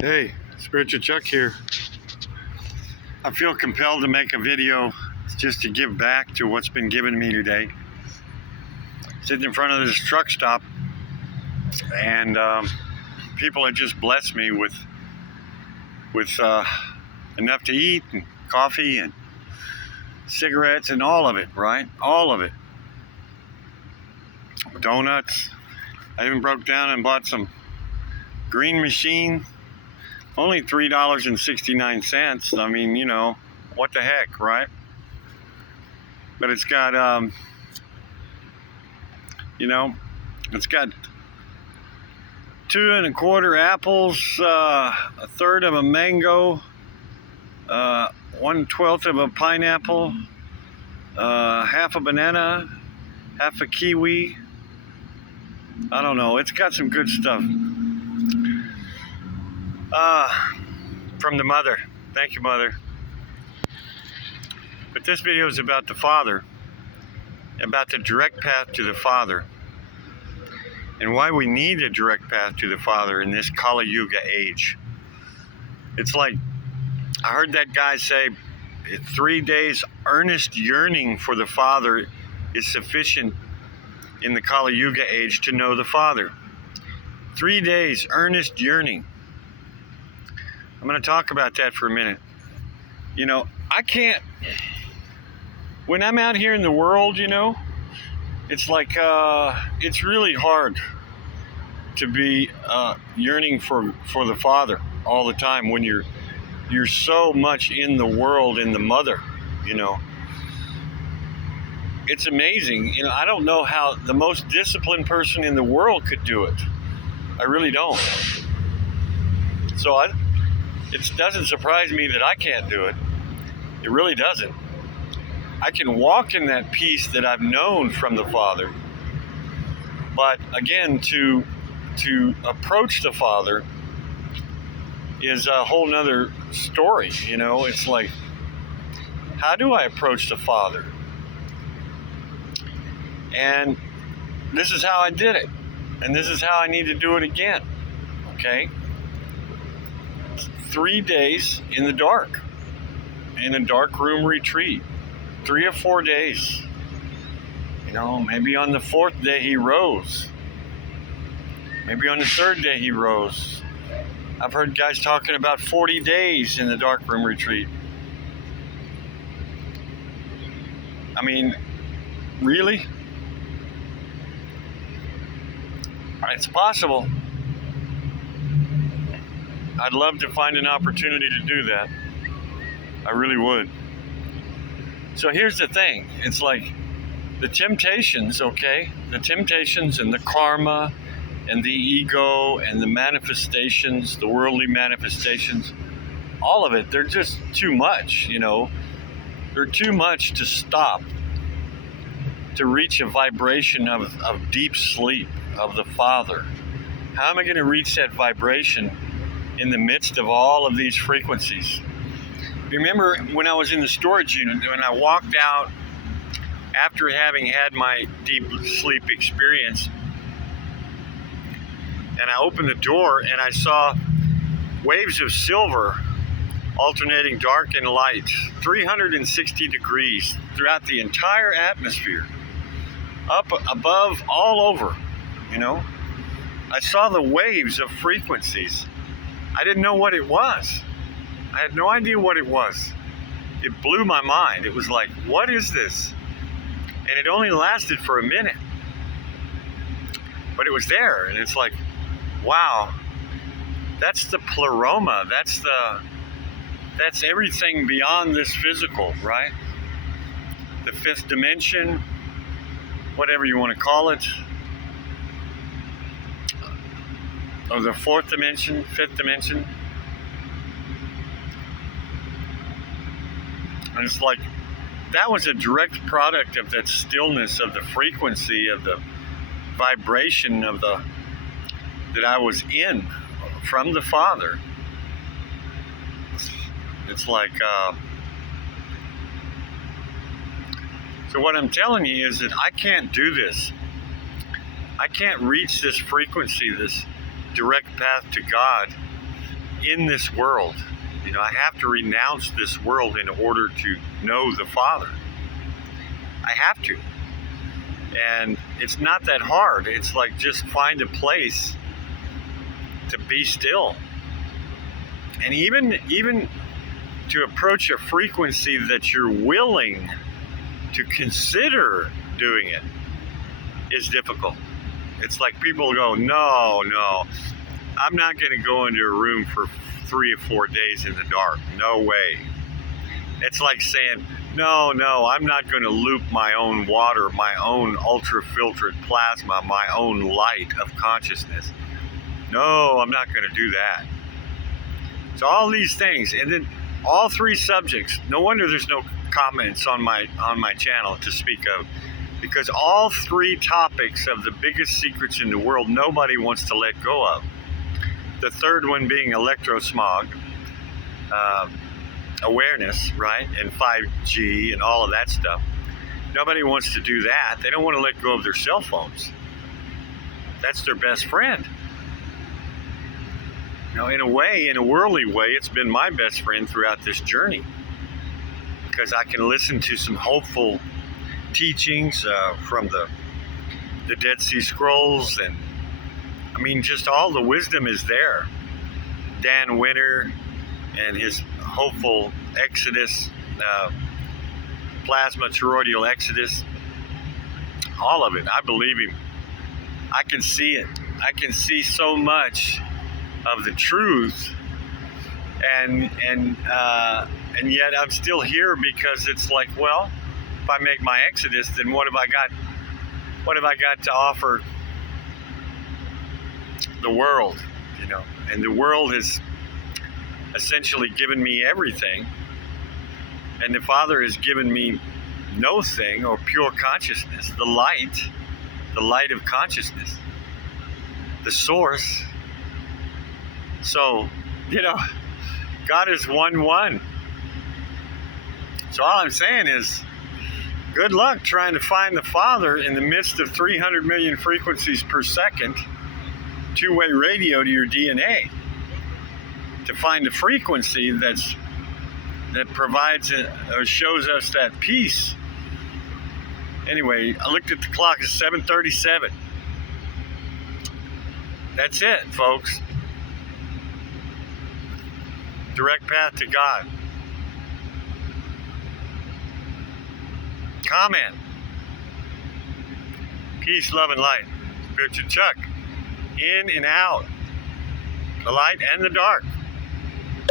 Hey, Spiritual Chuck here. I feel compelled to make a video just to give back to what's been given to me today. Sitting in front of this truck stop, and people have just blessed me with enough to eat and coffee and cigarettes and all of it, right? All of it. Donuts. I even broke down and bought some Green Machine. Only $3.69. I mean, what the heck, right? But it's got, it's got 2 1/4 apples, a third of a mango, 1/12 of a pineapple, half a banana, half a kiwi. I don't know. It's got some good stuff. From the mother. Thank you, Mother. But this video is about the Father, about the direct path to the Father, and why we need a direct path to the Father in this Kali Yuga age. It's like, I heard that guy say, 3 days earnest yearning for the Father is sufficient in the Kali Yuga age to know the Father. 3 days earnest yearning. I'm going to talk about that for a minute. I can't, when I'm out here in the world, it's like, it's really hard to be yearning for the Father all the time when you're so much in the world, in the mother, It's amazing. I don't know how the most disciplined person in the world could do it. I really don't. So it doesn't surprise me that I can't do it. It really doesn't. I can walk in that peace that I've known from the Father. But again, to approach the Father is a whole nother story. It's like, how do I approach the Father? And this is how I did it. And this is how I need to do it again. Okay? 3 days in the dark, in a dark room retreat, 3 or 4 days. Maybe on the 4th day he rose. Maybe on the 3rd day he rose. I've heard guys talking about 40 days in the dark room retreat. I mean, really? It's possible. I'd love to find an opportunity to do that. I really would. So here's the thing. It's like the temptations, okay? The temptations and the karma and the ego and the manifestations, the worldly manifestations, all of it, they're just too much, They're too much to stop, to reach a vibration of deep sleep of the Father. How am I going to reach that vibration in the midst of all of these frequencies? Remember when I was in the storage unit, when I walked out after having had my deep sleep experience, and I opened the door and I saw waves of silver alternating dark and light, 360 degrees throughout the entire atmosphere, up, above, all over, I saw the waves of frequencies. I didn't know what it was. I had no idea what it was. It blew my mind. It was like, what is this? And it only lasted for a minute. But it was there, and it's like, wow, that's the pleroma. That's everything beyond this physical, right? The 5th dimension, whatever you want to call it. Or the 4th dimension, 5th dimension. And it's like, that was a direct product of that stillness, of the frequency, of the vibration of that I was in from the Father. It's like, so what I'm telling you is that I can't do this. I can't reach this frequency, this direct path to God, in this world. You know, I have to renounce this world in order to know the Father. I have to. And it's not that hard. It's like just find a place to be still. And even to approach a frequency that you're willing to consider doing it is difficult. It's like people go, no, I'm not going to go into a room for 3 or 4 days in the dark. No way. It's like saying, no, I'm not going to loop my own water, my own ultra-filtered plasma, my own light of consciousness. No, I'm not going to do that. So all these things, and then all 3 subjects, no wonder there's no comments on my channel to speak of, because all 3 topics of the biggest secrets in the world nobody wants to let go of. The third one being electrosmog, awareness, right, and 5G and all of that stuff. Nobody wants to do that. They don't want to let go of their cell phones. That's their best friend. You know, in a way, in a worldly way, it's been my best friend throughout this journey, because I can listen to some hopeful teachings from the Dead Sea Scrolls, and I mean, just all the wisdom is there. Dan Winter and his hopeful Exodus, plasma toroidal Exodus, all of it. I believe him. I can see it. I can see so much of the truth, and yet I'm still here, because it's like, well, if I make my Exodus, then what have I got? What have I got to offer the world? You know, and the world has essentially given me everything, and the Father has given me no thing, or pure consciousness, the light of consciousness, the source. So, you know, God is one. So all I'm saying is, good luck trying to find the Father in the midst of 300 million frequencies per second, two-way radio to your DNA, to find a frequency that provides or shows us that peace. Anyway, I looked at the clock, it's 7:37. That's it, folks. Direct path to God. Comment. Peace, love, and light. Spiritual Chuck. In and out. The light and the dark.